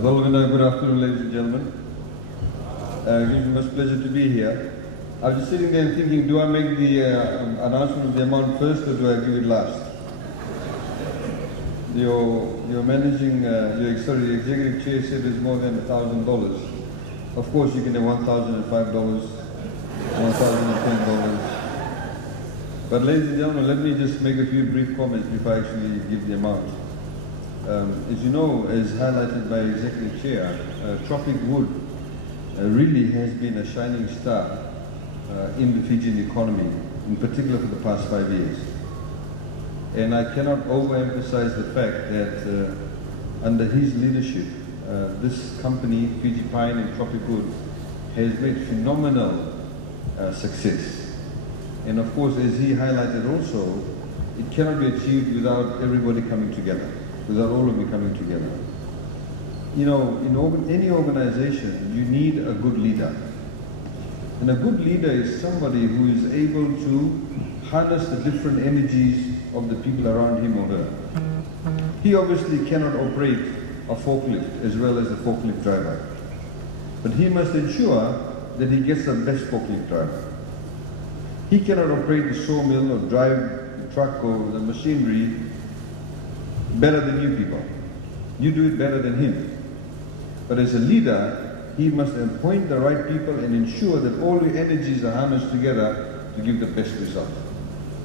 Good afternoon, ladies and gentlemen. It gives me much pleasure to be here. I was just sitting there and thinking, do I make the announcement of the amount first or do I give it last? Your managing, the executive chair said it's more than $1,000. Of course, you can have $1,005, $1,010. But ladies and gentlemen, let me just make a few brief comments before I actually give the amount. As you know, as highlighted by Executive Chair, tropic wood really has been a shining star in the Fijian economy, in particular for the past 5 years. And I cannot overemphasize the fact that under his leadership, this company, Fiji Pine and Tropik Wood, has made phenomenal success. And of course, as he highlighted also, it cannot be achieved without everybody coming together, without all of you coming together. You know, in any organization, you need a good leader. And a good leader is somebody who is able to harness the different energies of the people around him or her. He obviously cannot operate a forklift as well as a forklift driver. But he must ensure that he gets the best forklift driver. He cannot operate the sawmill or drive the truck or the machinery better than you people. You do it better than him. But as a leader, he must appoint the right people and ensure that all the energies are harnessed together to give the best result.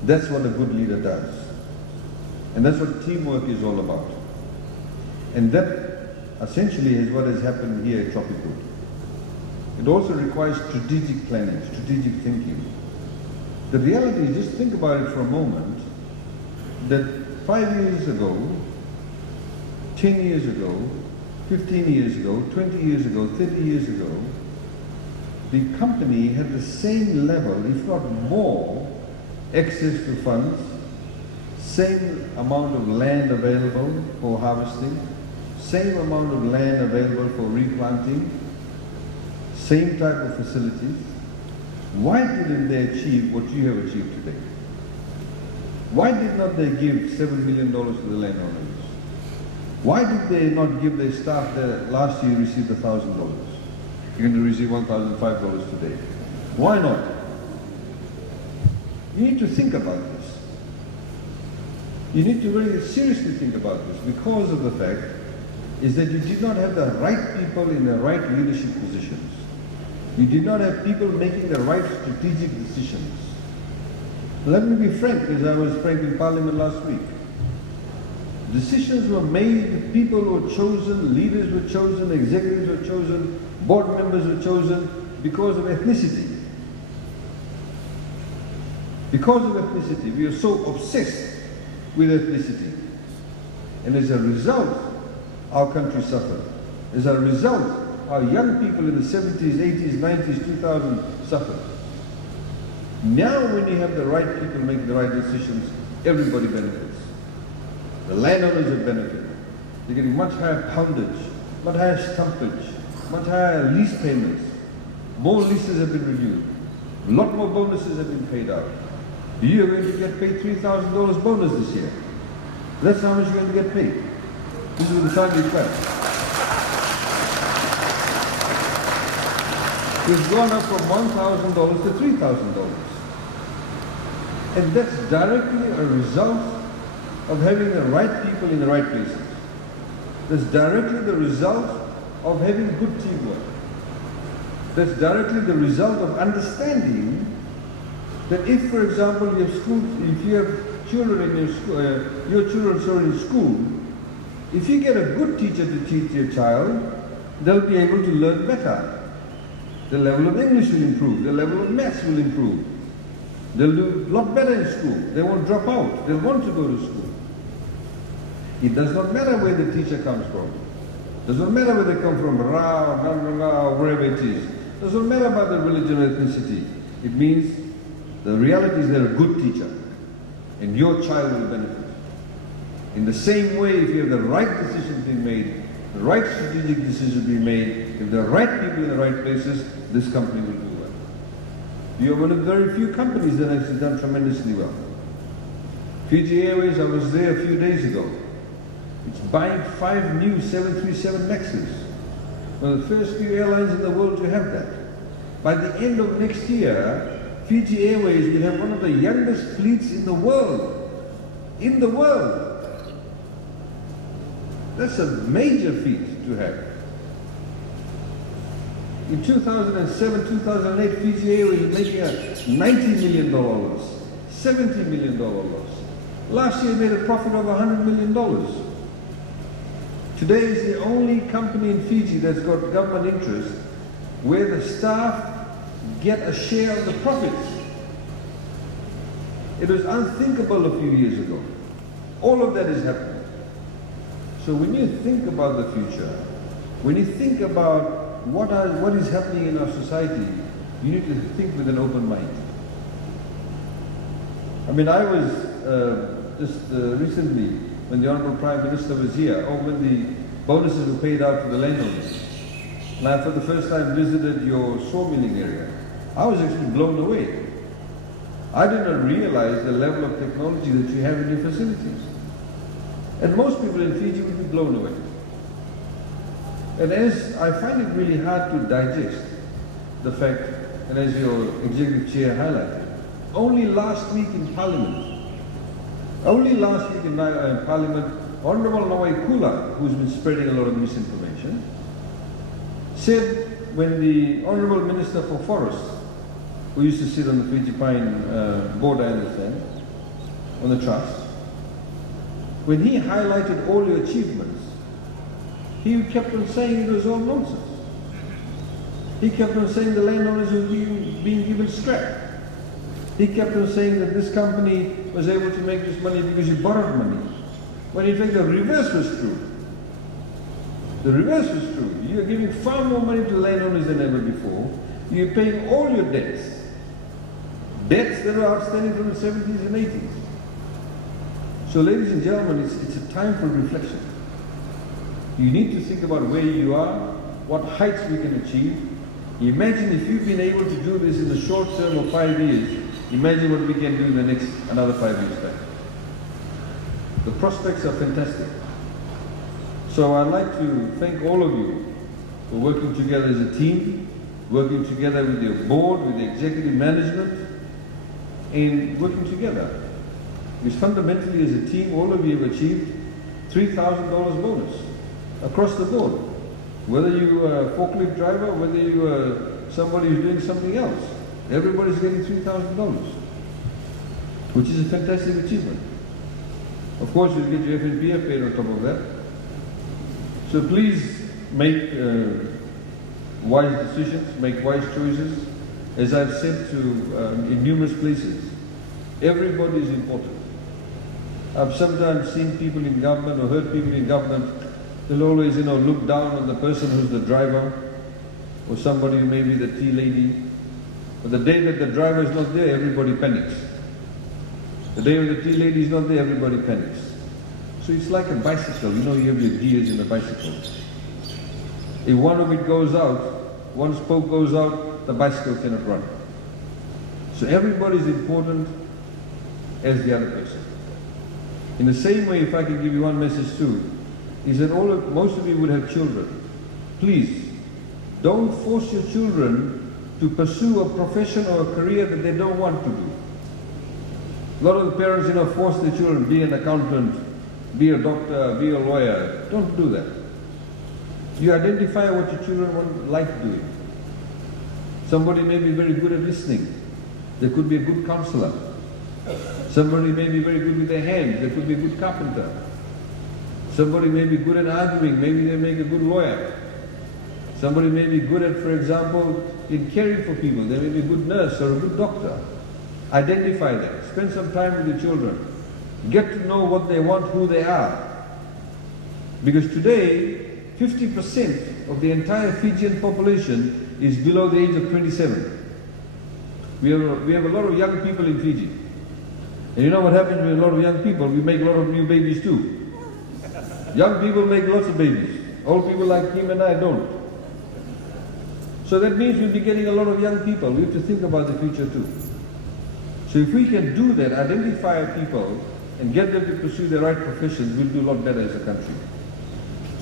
That's what a good leader does. And that's what teamwork is all about. And that essentially is what has happened here at Tropik Wood. It also requires strategic planning, strategic thinking. The reality is, just think about it for a moment, that 5 years ago, 10 years ago, 15 years ago, 20 years ago, 30 years ago, the company had the same level, if not more, access to funds, same amount of land available for harvesting, same amount of land available for replanting, same type of facilities. Why didn't they achieve what you have achieved today? Why did not they give $7 million to the landowners? Why did they not give their staff that last year received $1,000? You're going to receive $1,005 today. Why not? You need to think about this. You need to very seriously think about this, because of the fact is that you did not have the right people in the right leadership positions. You did not have people making the right strategic decisions. Let me be frank, as I was frank in Parliament last week. Decisions were made, people were chosen, leaders were chosen, executives were chosen, board members were chosen because of ethnicity. Because of ethnicity, we are so obsessed with ethnicity. And as a result, our country suffered. As a result, our young people in the 70s, 80s, 90s, 2000s suffered. Now when you have the right people making the right decisions, everybody benefits. The landowners have benefited. They're getting much higher poundage, much higher stumpage, much higher lease payments. More leases have been renewed. A lot more bonuses have been paid out. You are going to get paid $3,000 bonus this year. That's how much you're going to get paid. This is with the family plan. It's gone up from $1,000 to $3,000. And that's directly a result of having the right people in the right places. That's directly the result of having good teamwork. That's directly the result of understanding that if, for example, you have if you have children in your school, your children are in school, if you get a good teacher to teach your child, they'll be able to learn better. The level of English will improve. The level of maths will improve. They'll do a lot better in school. They won't drop out. They'll want to go to school. It does not matter where the teacher comes from. It does not matter where they come from, Ra or wherever it is. It does not matter about the religion or ethnicity. It means the reality is they're a good teacher, and your child will benefit. In the same way, if you have the right decisions being made, the right strategic decisions being made, if the right people in the right places, this company will do well. You are one of the very few companies that has done tremendously well. Fiji I was there a few days ago. It's buying 5 new 737 Maxes. one of the first few airlines in the world to have that. By the end of next year, Fiji Airways will have one of the youngest fleets in the world. In the world. That's a major feat to have. In 2007, 2008, Fiji Airways was making a $90 million loss, $70 million loss. Last year it made a profit of $100 million. Today is the only company in Fiji that's got government interest where the staff get a share of the profits. It was unthinkable a few years ago. All of that is happening. So when you think about the future, when you think about what is happening in our society, you need to think with an open mind. I mean, I was just recently, when the Honourable Prime Minister was here, or when the bonuses were paid out to the landowners, and I for the first time visited your sawmilling area, I was actually blown away. I did not realize the level of technology that you have in your facilities. And most people in Fiji would be blown away. And as I find it really hard to digest the fact, and as your Executive Chair highlighted, only last week in Parliament, Honourable Nawai Kula, who's been spreading a lot of misinformation, said when the Honourable Minister for Forests, who used to sit on the Fiji Pine Board, I understand, on the trust, when he highlighted all your achievements, he kept on saying it was all nonsense. He kept on saying the landowners were being given scrap. He kept on saying that this company was able to make this money because you borrowed money. When in fact the reverse was true. The reverse was true. You are giving far more money to landowners than ever before. You are paying all your debts. Debts that were outstanding from the 70s and 80s. So ladies and gentlemen, it's a time for reflection. You need to think about where you are, what heights we can achieve. Imagine if you've been able to do this in the short term of 5 years, imagine what we can do in the next another 5 years time. The prospects are fantastic. So I'd like to thank all of you for working together as a team, working together with your board, with the executive management, and working together. Because fundamentally as a team, all of you have achieved $3,000 bonus across the board. Whether you are a forklift driver, whether you are somebody who's doing something else, everybody's getting $3,000, which is a fantastic achievement. Of course, you'll get your FNPF paid on top of that. So please make wise decisions, make wise choices. As I've said to in numerous places, everybody is important. I've sometimes seen people in government or heard people in government, they'll always, look down on the person who's the driver or somebody who may be the tea lady. But the day that the driver is not there, everybody panics. The day when the tea lady is not there, everybody panics. So it's like a bicycle, you have your gears in a bicycle. If one of it goes out, one spoke goes out, the bicycle cannot run. So everybody is important as the other person. In the same way, if I can give you one message too, is that most of you would have children. Please, don't force your children to pursue a profession or a career that they don't want to do. A lot of the parents, force their children, be an accountant, be a doctor, be a lawyer. Don't do that. You identify what your children like doing. Somebody may be very good at listening. They could be a good counselor. Somebody may be very good with their hands. They could be a good carpenter. Somebody may be good at arguing. Maybe they make a good lawyer. Somebody may be good at, for example, in caring for people. They may be a good nurse or a good doctor. Identify that. Spend some time with your children. Get to know what they want, who they are. Because today, 50% of the entire Fijian population is below the age of 27. We have a lot of young people in Fiji. And you know what happens with a lot of young people? We make a lot of new babies too. Young people make lots of babies. Old people like him and I don't. So that means we'll be getting a lot of young people. We have to think about the future too. So if we can do that, identify people and get them to pursue the right professions, we'll do a lot better as a country.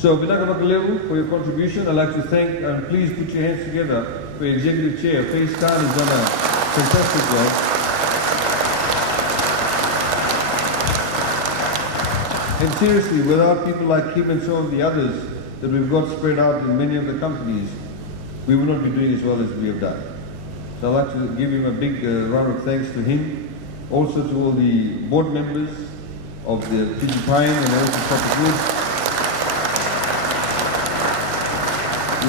So, Vinaka Bakalevu, for your contribution, I'd like to thank, and please put your hands together for your Executive Chair. Face Khan has done a fantastic job. And seriously, without people like him and some of the others that we've got spread out in many of the companies, we would not be doing as well as we have done. So I'd like to give him a big round of thanks to him, also to all the board members of the Fiji Pine and also Tropik Wood,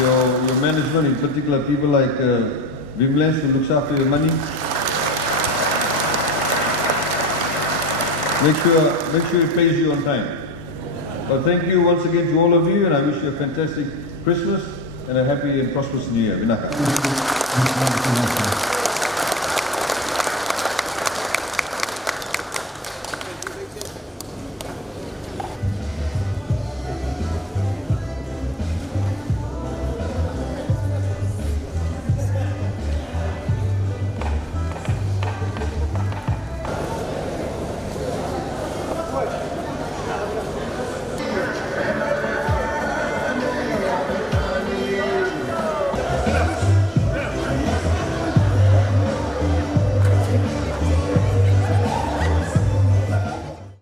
your management, in particular people like Vimles, who looks after your money. Make sure it pays you on time. But thank you once again to all of you, and I wish you a fantastic Christmas and a happy and prosperous New Year. Vinaka.